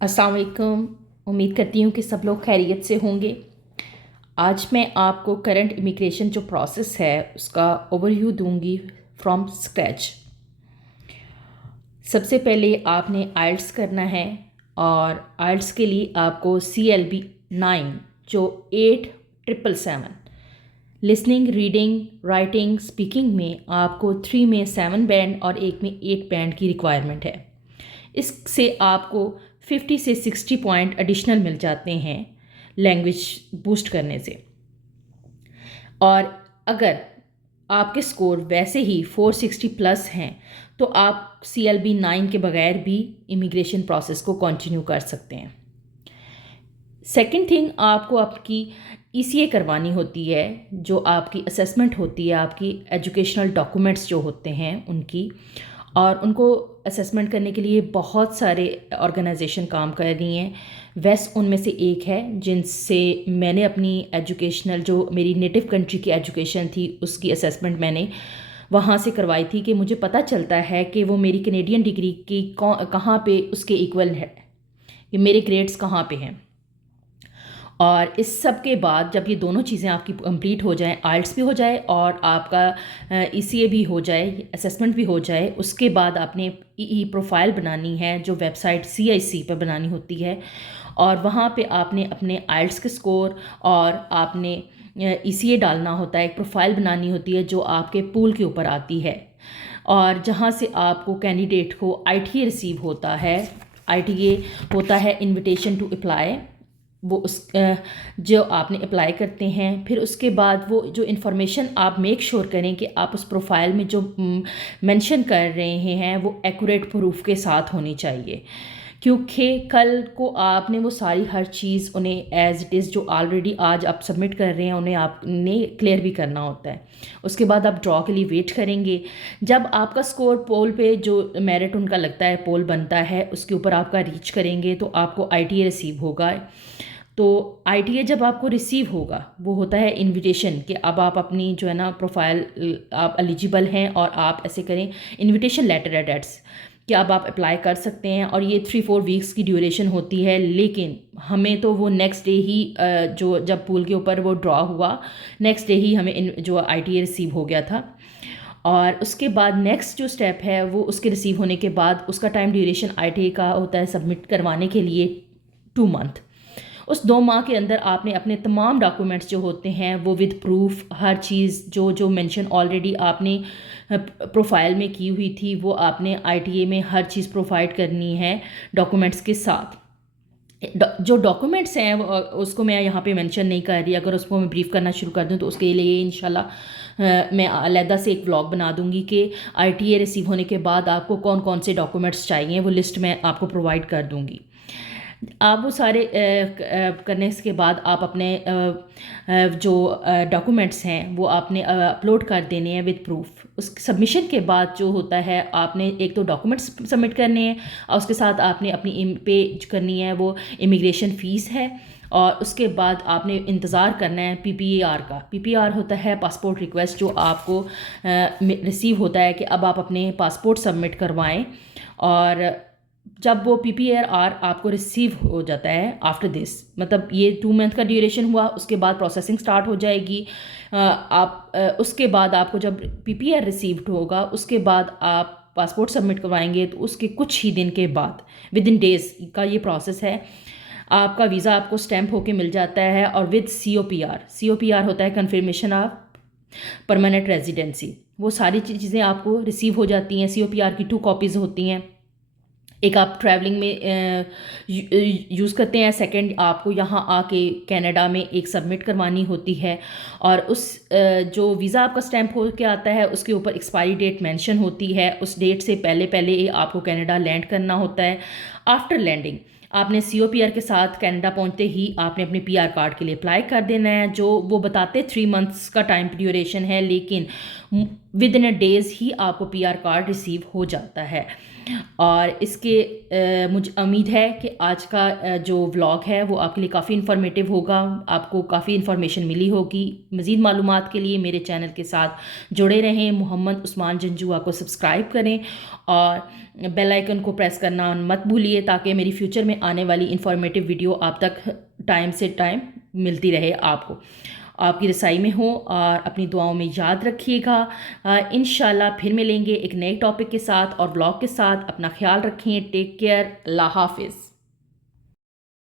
अस्सलाम वालेकुम। उम्मीद करती हूँ कि सब लोग खैरियत से होंगे। आज मैं आपको करंट इमिग्रेशन जो प्रोसेस है उसका ओवरव्यू दूंगी फ्रॉम स्क्रैच। सबसे पहले आपने आइल्ट्स करना है और आइल्ट्स के लिए आपको CLB 9 जो 8777 लिसनिंग, रीडिंग, राइटिंग, स्पीकिंग में आपको 3 में 7 बैंड और 1 में 8 बैंड की रिक्वायरमेंट है। इससे आपको 50 से 60 पॉइंट एडिशनल मिल जाते हैं लैंग्वेज बूस्ट करने से। और अगर आपके स्कोर वैसे ही 460 प्लस हैं तो आप CLB 9 के बगैर भी इमिग्रेशन प्रोसेस को कंटिन्यू कर सकते हैं। सेकंड थिंग, आपको आपकी ECA करवानी होती है, जो आपकी असेसमेंट होती है, आपकी एजुकेशनल डॉक्यूमेंट्स जो होते हैं उनकी। और उनको असेसमेंट करने के लिए बहुत सारे ऑर्गेनाइजेशन काम कर रही हैं। वेस्ट उनमें से एक है जिनसे मैंने अपनी एजुकेशनल जो मेरी नेटिव कंट्री की एजुकेशन थी उसकी असेसमेंट मैंने वहाँ से करवाई थी कि मुझे पता चलता है कि वो मेरी कैनेडियन डिग्री की कहाँ पे उसके इक्वल है, कि मेरे ग्रेड्स कहाँ पे हैं। और इस सब के बाद जब ये दोनों चीज़ें आपकी कंप्लीट हो जाएं, आइल्ट्स भी हो जाए और आपका ECA भी हो जाए, असेसमेंट भी हो जाए, उसके बाद आपने ई प्रोफाइल बनानी है जो वेबसाइट CIC पर बनानी होती है। और वहाँ पे आपने अपने आइल्ट्स के स्कोर और आपने ECA डालना होता है, एक प्रोफाइल बनानी होती है जो आपके पूल के ऊपर आती है और जहाँ से आपको कैंडिडेट को ITA रिसीव होता है। ITA होता है इनविटेशन टू अप्लाई। वो उस जो आपने अप्लाई करते हैं, फिर उसके बाद वो जो इन्फॉर्मेशन आप मेक श्योर करें कि आप उस प्रोफाइल में जो मेंशन कर रहे हैं वो एक्यूरेट प्रूफ के साथ होनी चाहिए, क्योंकि कल को आपने वो सारी हर चीज़ उन्हें एज इट इज़ जो ऑलरेडी आज आप सबमिट कर रहे हैं उन्हें आपने क्लियर भी करना होता है। उसके बाद आप ड्रॉ के लिए वेट करेंगे। जब आपका स्कोर पोल पे जो मेरिट उनका लगता है, पोल बनता है, उसके ऊपर आपका रीच करेंगे तो आपको ITA रिसीव होगा। तो ITA जब आपको रिसीव होगा वो होता है इनविटेशन, कि अब आप अपनी जो है ना प्रोफाइल आप एलिजिबल हैं और आप ऐसे करें इनविटेशन लेटर है डेट्स कि अब आप अप्लाई कर सकते हैं। और ये 3-4 वीक्स की ड्यूरेशन होती है, लेकिन हमें तो वो नेक्स्ट डे ही जो जब पूल के ऊपर वो ड्रॉ हुआ नेक्स्ट डे ही हमें जो ITA रिसीव हो गया था। और उसके बाद नेक्स्ट जो स्टेप है वो उसके रिसीव होने के बाद उसका टाइम ड्यूरेशन ITA का होता है सबमिट करवाने के लिए 2 मंथ। उस 2 माह के अंदर आपने अपने तमाम डॉक्यूमेंट्स जो होते हैं वो विद प्रूफ, हर चीज़ जो जो मेंशन ऑलरेडी आपने प्रोफाइल में की हुई थी वो आपने ITA में हर चीज़ प्रोवाइड करनी है डॉक्यूमेंट्स के साथ। जो डॉक्यूमेंट्स हैं उसको मैं यहाँ पे मेंशन नहीं कर रही, अगर उसको मैं ब्रीफ करना शुरू कर दूँ तो उसके लिए इंशाल्लाह मैं अलहदा से एक व्लॉग बना दूँगी कि ITA रिसीव होने के बाद आपको कौन कौन से डॉक्यूमेंट्स चाहिए, वो लिस्ट मैं आपको प्रोवाइड कर दूँगी। आप वो सारे करने के बाद आप अपने जो डॉक्यूमेंट्स हैं वो आपने अपलोड कर देने हैं विद प्रूफ। उस सबमिशन के बाद जो होता है आपने एक तो डॉक्यूमेंट्स सबमिट करने हैं और उसके साथ आपने अपनी पे करनी है वो इमिग्रेशन फ़ीस है। और उसके बाद आपने इंतज़ार करना है PPAR का। PPAR होता है पासपोर्ट रिक्वेस्ट, जो आपको रिसीव होता है कि अब आप अपने पासपोर्ट सबमिट करवाएं। और जब वो PPAR आपको रिसीव हो जाता है आफ्टर दिस, मतलब ये 2 मंथ का ड्यूरेशन हुआ, उसके बाद प्रोसेसिंग स्टार्ट हो जाएगी। उसके बाद आपको जब PPAR रिसीव्ड होगा उसके बाद आप पासपोर्ट सबमिट करवाएंगे तो उसके कुछ ही दिन के बाद, विद इन डेज़ का ये प्रोसेस है, आपका वीज़ा आपको स्टैम्प होके मिल जाता है। और विद COPR होता है कन्फर्मेशन ऑफ परमानेंट रेजिडेंसी। वो सारी चीज़ें आपको रिसीव हो जाती हैं। COPR की 2 कॉपीज़ होती हैं, एक आप ट्रैवलिंग में यूज़ करते हैं, सेकंड आपको यहाँ आके कनाडा में एक सबमिट करवानी होती है। और उस जो वीज़ा आपका स्टैम्प हो के आता है उसके ऊपर एक्सपायरी डेट मेंशन होती है, उस डेट से पहले पहले आपको कनाडा लैंड करना होता है। आफ्टर लैंडिंग आपने COPR के साथ कनाडा पहुंचते ही आपने अपने PR कार्ड के लिए अप्लाई कर देना है, जो वो बताते 3 मंथ्स का टाइम ड्यूरेशन है, लेकिन विद इन अ डेज़ ही आपको PR कार्ड रिसीव हो जाता है। और इसके मुझे उम्मीद है कि आज का जो व्लॉग है वो आपके लिए काफ़ी इन्फॉर्मेटिव होगा, आपको काफ़ी इन्फॉर्मेशन मिली होगी। मज़ीद मालूमात के लिए मेरे चैनल के साथ जुड़े रहें। मोहम्मद उस्मान जंजुआ को सब्सक्राइब करें और बेल आइकन को प्रेस करना मत भूलिए, ताकि मेरी फ्यूचर में आने वाली इन्फॉर्मेटिव वीडियो आप तक टाइम से टाइम मिलती रहे, आपको आपकी रसाई में हो। और अपनी दुआओं में याद रखिएगा। इंशाल्लाह फिर मिलेंगे एक नए टॉपिक के साथ और ब्लॉग के साथ। अपना ख्याल रखें। Take care. अल्लाह हाफिज़।